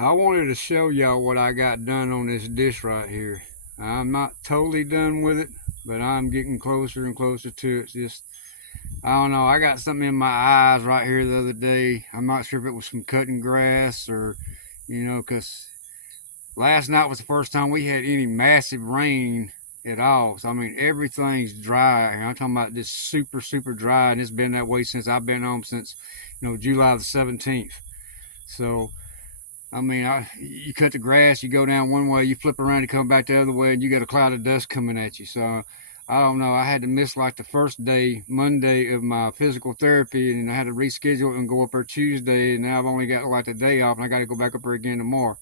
I wanted to show y'all what I got done on this dish right here. I'm not totally done with it, but I'm getting closer and closer to it. Just, I don't know, I got something in my eyes right here the other day. I'm not sure if it was from cutting grass or, because last night was the first time we had any massive rain at all. So, I mean, everything's dry. I'm talking about this super, super dry, and it's been that way since I've been home since, July the 17th. So, I mean, you cut the grass, you go down one way, you flip around, you come back the other way, and you got a cloud of dust coming at you. So I don't know. I had to miss like the first day, Monday, of my physical therapy, and I had to reschedule it and go up there Tuesday. And now I've only got like the day off, and I got to go back up there again tomorrow.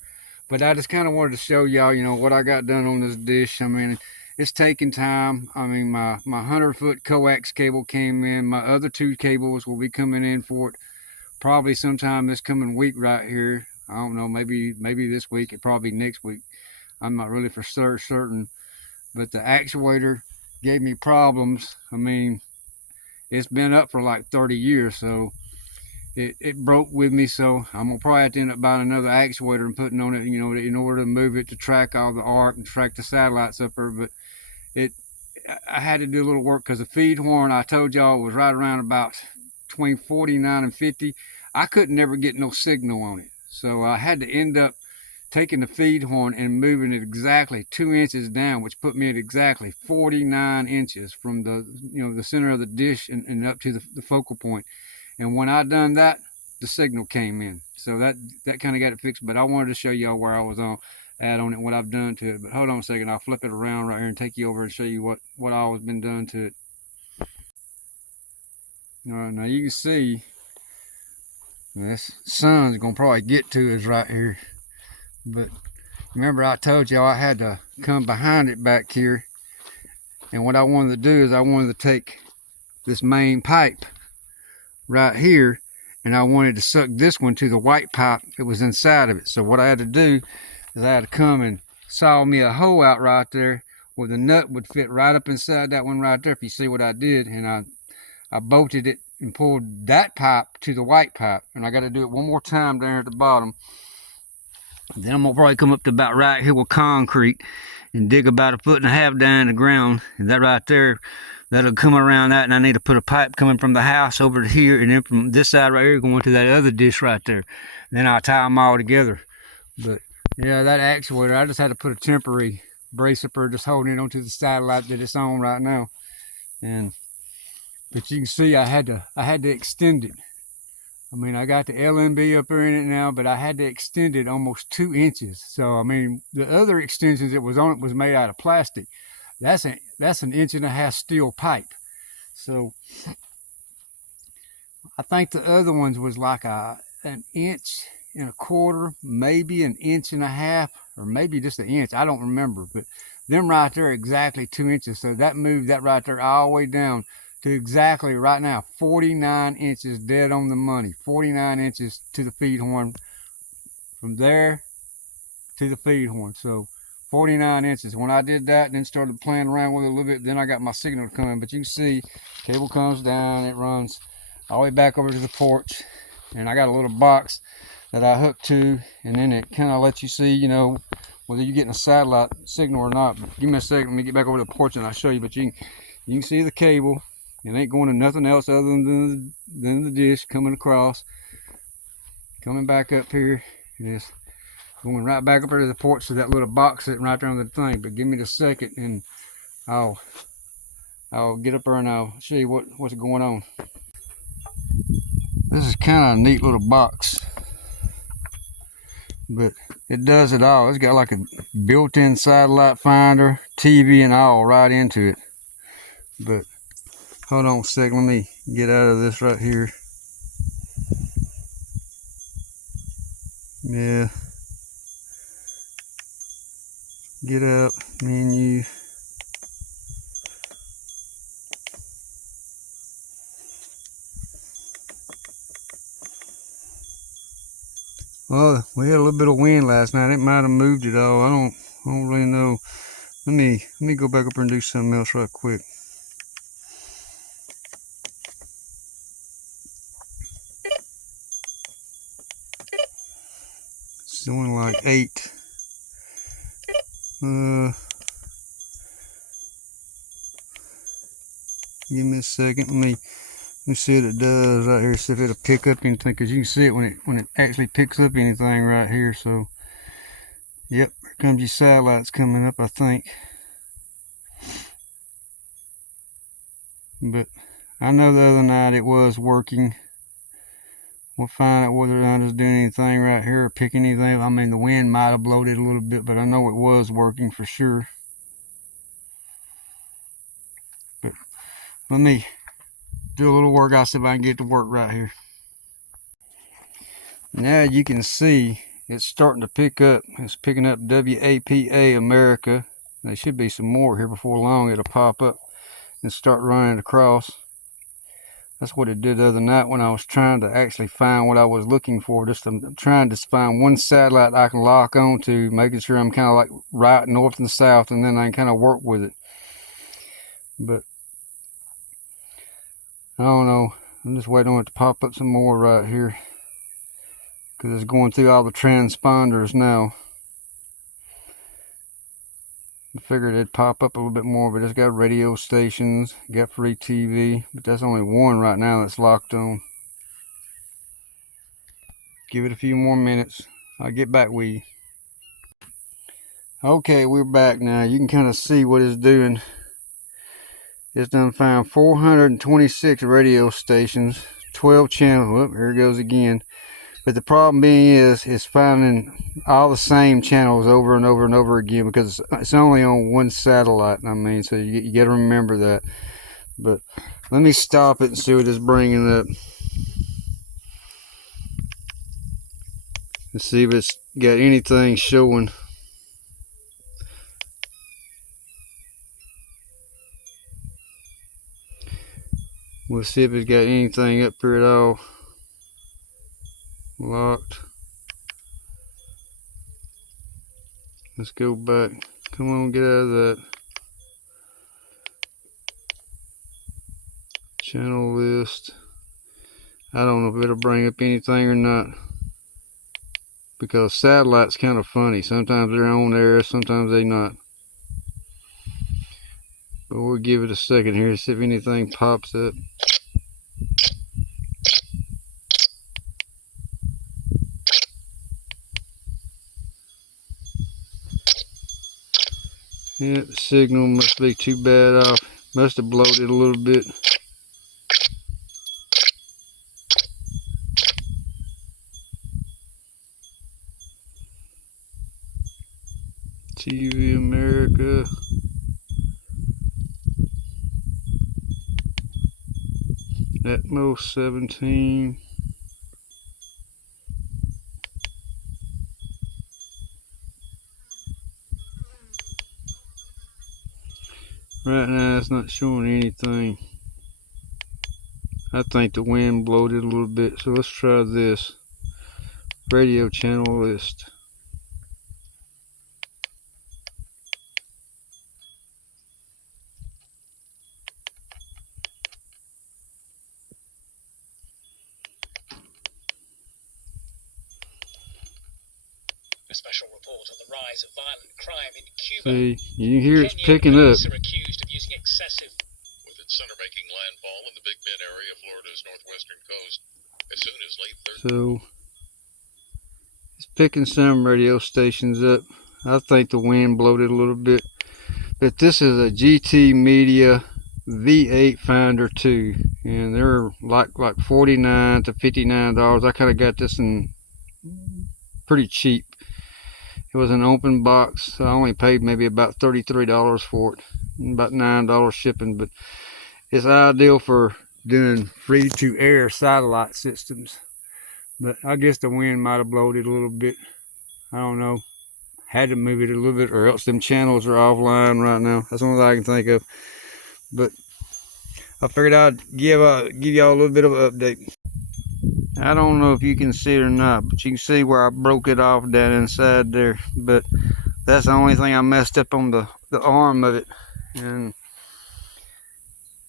But I just kind of wanted to show y'all, what I got done on this dish. I mean, it's taking time. I mean, my 100-foot coax cable came in. My other two cables will be coming in for it probably sometime this coming week right here. I don't know, maybe this week, and probably next week. I'm not really for certain. But the actuator gave me problems. I mean, it's been up for like 30 years, so it broke with me. So I'm gonna probably have to end up buying another actuator and putting on it, in order to move it to track all the arc and track the satellites up there. But it, I had to do a little work because the feed horn, I told y'all, was right around about between 49 and 50. I couldn't never get no signal on it. So I had to end up taking the feed horn and moving it exactly 2 inches down, which put me at exactly 49 inches from the center of the dish and up to the focal point. And when I done that, the signal came in. So that kind of got it fixed. But I wanted to show y'all where I was on it, what I've done to it. But hold on a second, I'll flip it around right here and take you over and show you what all has been done to it. All right, now you can see this sun's gonna probably get to us right here. But remember, I told y'all I had to come behind it back here, and what I wanted to do is I wanted to take this main pipe right here, and I wanted to suck this one to the white pipe that was inside of it. So what I had to do is I had to come and saw me a hole out right there where the nut would fit right up inside that one right there, if you see what I did. And I bolted it and pulled that pipe to the white pipe, and I got to do it one more time down at the bottom. Then I'm gonna probably come up to about right here with concrete and dig about 1.5 foot down in the ground, and that right there, that'll come around that. And I need to put a pipe coming from the house over to here, and then from this side right here going to that other dish right there. Then I'll tie them all together. But yeah, that actuator, I just had to put a temporary brace up there, just holding it onto the satellite that it's on right now. But you can see I had to extend it. I mean, I got the LNB up there in it now, but I had to extend it almost 2 inches. So, I mean, the other extensions that was on it was made out of plastic. That's an 1.5 inch steel pipe. So, I think the other ones was like an 1.25 inches, maybe 1.5 inches, or maybe just 1 inch. I don't remember, but them right there are exactly 2 inches. So that moved that right there all the way down to exactly right now 49 inches, dead on the money. 49 inches to the feed horn, from there to the feed horn. So 49 inches. When I did that, then started playing around with it a little bit, then I got my signal coming. But you can see cable comes down, it runs all the way back over to the porch, and I got a little box that I hook to, and then it kind of lets you see, whether you're getting a satellite signal or not. But give me a second, let me get back over to the porch and I'll show you. But you can see the cable. It ain't going to nothing else other than the dish coming across, coming back up here. It is going right back up there to the porch to that little box sitting right there on the thing. But give me just a second, and I'll get up there and I'll show you what's going on. This is kind of a neat little box, but it does it all. It's got like a built-in satellite finder, TV, and all right into it. But hold on a second, let me get out of this right here. Yeah. Get up, menu. Well, we had a little bit of wind last night. It might have moved it all. I don't really know. Let me go back up here and do something else right quick. Doing like 8. Give me a second. Let me see what it does right here. See if it'll pick up anything, because you can see it when it actually picks up anything right here. So, yep, here comes your satellites coming up, I think. But I know the other night it was working. We'll find out whether or not it's doing anything right here or picking anything. I mean, the wind might have blowed it a little bit, but I know it was working for sure. But let me do a little work. I'll see if I can get to work right here. Now you can see it's starting to pick up. It's picking up WAPA America. There should be some more here before long. It'll pop up and start running across. That's what it did the other night when I was trying to actually find what I was looking for. I'm trying to find one satellite I can lock onto, making sure I'm kind of like right north and south, and then I can kind of work with it. But I don't know. I'm just waiting on it to pop up some more right here, because it's going through all the transponders now. I figured it'd pop up a little bit more, but it's got radio stations, got free TV, but that's only one right now that's locked on. Give it a few more minutes. I'll get back with you. Okay, we're back now. You can kind of see what it's doing. It's done found 426 radio stations, 12 channels. Oh, here it goes again. But the problem being is, it's finding all the same channels over and over and over again, because it's only on one satellite. I mean, so you got to remember that. But let me stop it and see what it's bringing up. Let's see if it's got anything showing. We'll see if it's got anything up here at all. Locked. Let's go back. Come on, get out of that. Channel list. I don't know if it'll bring up anything or not, because satellite's kind of funny. Sometimes they're on there, sometimes they're not. But we'll give it a second here to see if anything pops up. Yeah, the signal must be too bad off. Must have bloated a little bit. TV America. Atmos 17. Right now it's not showing anything. I think the wind blowed it a little bit, so let's try this. Radio channel list. A special report on the rise of violent crime in Cuba. See, you can hear it's picking up. Are accused of using excessive, with its center making landfall in the Big Bend area of Florida's northwestern coast as soon as late Thursday. So it's picking some radio stations up. I think the wind blowed it a little bit. But this is a GT Media V8 Finder 2, and they're like $49 to $59. I kind of got this in pretty cheap. It was an open box, so I only paid maybe about $33 for it, and about $9 shipping. But it's ideal for doing free-to-air satellite systems. But I guess the wind might have blowed it a little bit. I don't know. Had to move it a little bit, or else them channels are offline right now. That's the only thing I can think of. But I figured I'd give y'all a little bit of an update. I don't know if you can see it or not, but you can see where I broke it off down inside there. But that's the only thing I messed up on the arm of it. And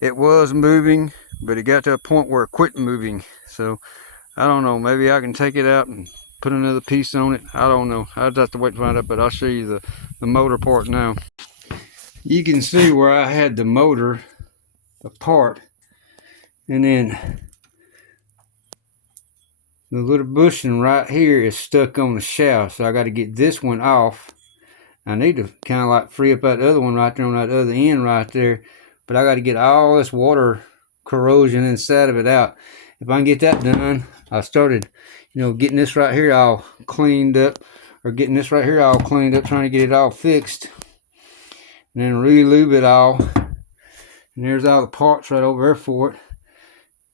it was moving, but it got to a point where it quit moving. So I don't know, maybe I can take it out and put another piece on it. I don't know. I'd have to wait to find out, but I'll show you the motor part now. You can see where I had the motor apart, and then the little bushing right here is stuck on the shaft, so I got to get this one off. I need to kind of like free up that other one right there on that other end right there, but I got to get all this water corrosion inside of it out. If I can get that done, I started, getting this right here all cleaned up, or getting this right here all cleaned up, trying to get it all fixed, and then re-lube it all. And there's all the parts right over there for it.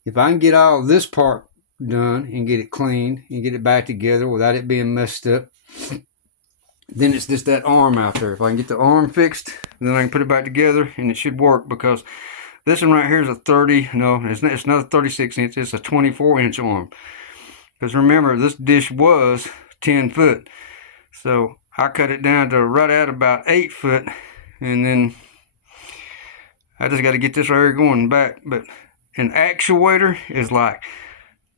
If I can get all of this part done and get it cleaned and get it back together without it being messed up, then it's just that arm out there. If I can get the arm fixed, then I can put it back together and it should work, because this one right here is a 30, no, it's not a 36 inch, it's a 24 inch arm. Because remember, this dish was 10 foot. So I cut it down to right at about 8 foot, and then I just got to get this right here going back. But an actuator is like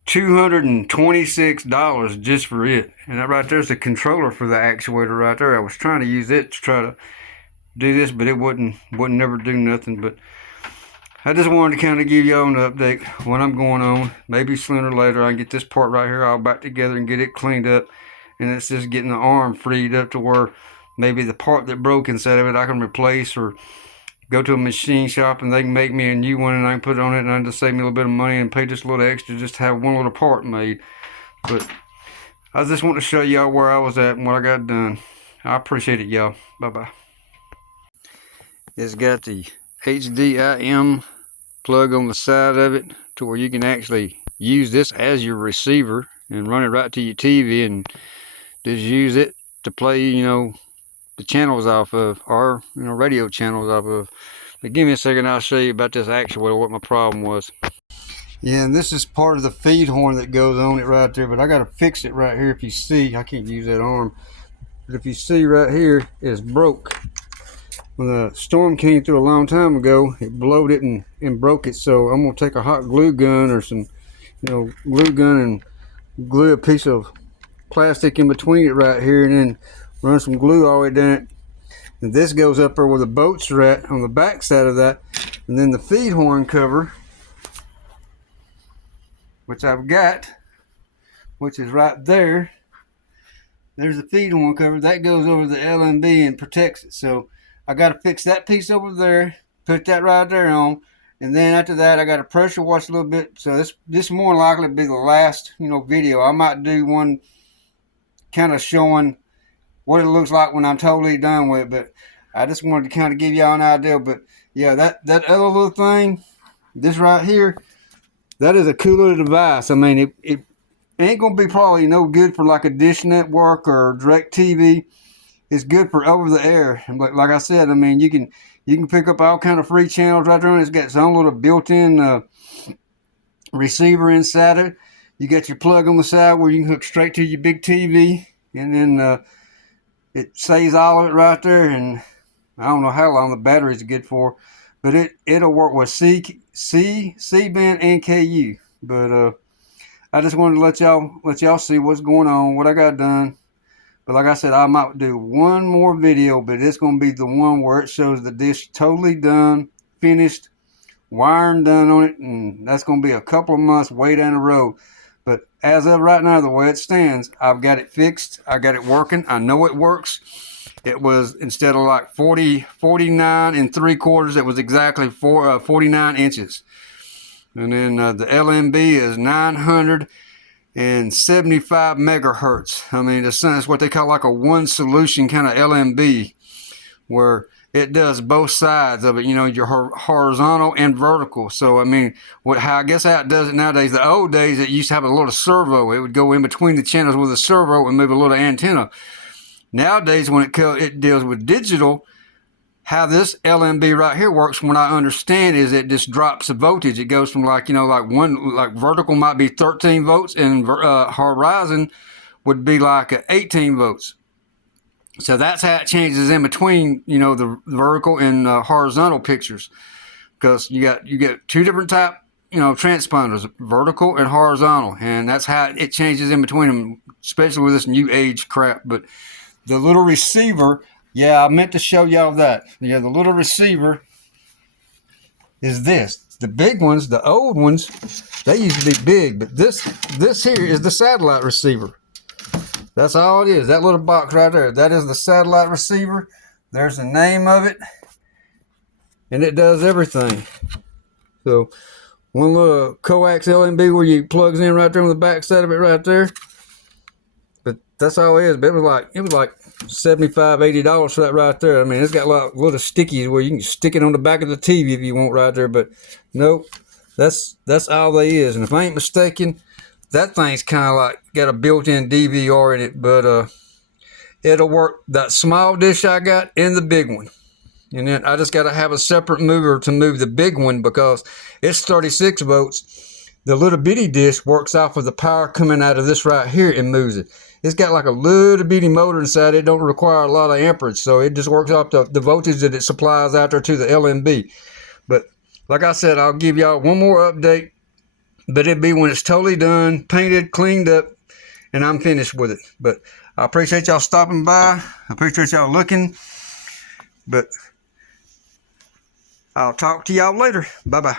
$226 just for it. And that right there's the controller for the actuator right there. I was trying to use it to try to do this, but it wouldn't never do nothing. But I just wanted to kind of give y'all an update what I'm going on. Maybe sooner or later I can get this part right here all back together and get it cleaned up. And it's just getting the arm freed up to where maybe the part that broke inside of it I can replace, or go to a machine shop and they can make me a new one and I can put it on it, and I just save me a little bit of money and pay just a little extra just to have one little part made. But I just want to show y'all where I was at and what I got done. I appreciate it, y'all. Bye-bye. It's got the HDMI plug on the side of it to where you can actually use this as your receiver and run it right to your TV and just use it to play, the channels off of, or radio channels off of. But give me a second, I'll show you about this actuator, what my problem was. Yeah, and this is part of the feed horn that goes on it right there, but I got to fix it right here. If you see, I can't use that arm, but if you see right here, it's broke. When the storm came through a long time ago, it blowed it and broke it. So I'm gonna take a hot glue gun or some glue gun and glue a piece of plastic in between it right here, and then run some glue all the way down it. And this goes up there where the boats are at on the back side of that. And then the feed horn cover, which I've got, which is right there. There's the feed horn cover that goes over the LMB and protects it. So I got to fix that piece over there, put that right there on, and then after that I got to pressure wash a little bit. So this more likely to be the last video. I might do one kind of showing what it looks like when I'm totally done with it, but I just wanted to kind of give y'all an idea. But yeah, that other little thing, this right here, that is a cool little device. I mean, it ain't gonna be probably no good for like a Dish Network or DirecTV. It's good for over the air. And like I said, I mean, you can pick up all kind of free channels right there, and it's got its own little built-in receiver inside it. You got your plug on the side where you can hook straight to your big TV, and then it saves all of it right there. And I don't know how long the batteries are good for, but it'll work with C-band and KU. But I just wanted to let y'all see what's going on, what I got done. But like I said, I might do one more video, but it's going to be the one where it shows the dish totally done, finished, wiring done on it, and that's going to be a couple of months way down the road. But as of right now, the way it stands, I've got it fixed. I got it working. I know it works. It was, instead of like 49 3/4, it was exactly 49 inches. And then the LMB is 975 megahertz. I mean, that's what they call like a one solution kind of LMB, where it does both sides of it, your horizontal and vertical. So I mean, how it does it nowadays, the old days it used to have a little servo. It would go in between the channels with a servo and move a little antenna. Nowadays, when it deals with digital, how this LMB right here works, from what I understand, is it just drops the voltage. It goes from like vertical might be 13 volts and horizon would be like 18 volts. So that's how it changes in between, the vertical and horizontal pictures, because you got two different type transponders, vertical and horizontal, and that's how it changes in between them, especially with this new age crap. But the little receiver, yeah, I meant to show y'all that. Yeah, the little receiver is this. The big ones, the old ones, they used to be big, but this here is the satellite receiver. That's all it is. That little box right there, that is the satellite receiver. There's the name of it, and it does everything. So one little coax LNB where you plugs in right there on the back side of it right there. But that's all it is. But it was like $75, $80 for that right there. I mean, it's got like little stickies where you can stick it on the back of the TV if you want right there. But nope, that's all they is. And if I ain't mistaken, that thing's kind of like got a built-in DVR in it. But it'll work that small dish I got and the big one. And then I just got to have a separate mover to move the big one because it's 36 volts. The little bitty dish works off of the power coming out of this right here and moves it. It's got like a little bitty motor inside. It don't require a lot of amperage, so it just works off the voltage that it supplies out there to the LNB. But like I said, I'll give y'all one more update, but it'll be when it's totally done, painted, cleaned up, and I'm finished with it. But I appreciate y'all stopping by. I appreciate y'all looking. But I'll talk to y'all later. Bye-bye.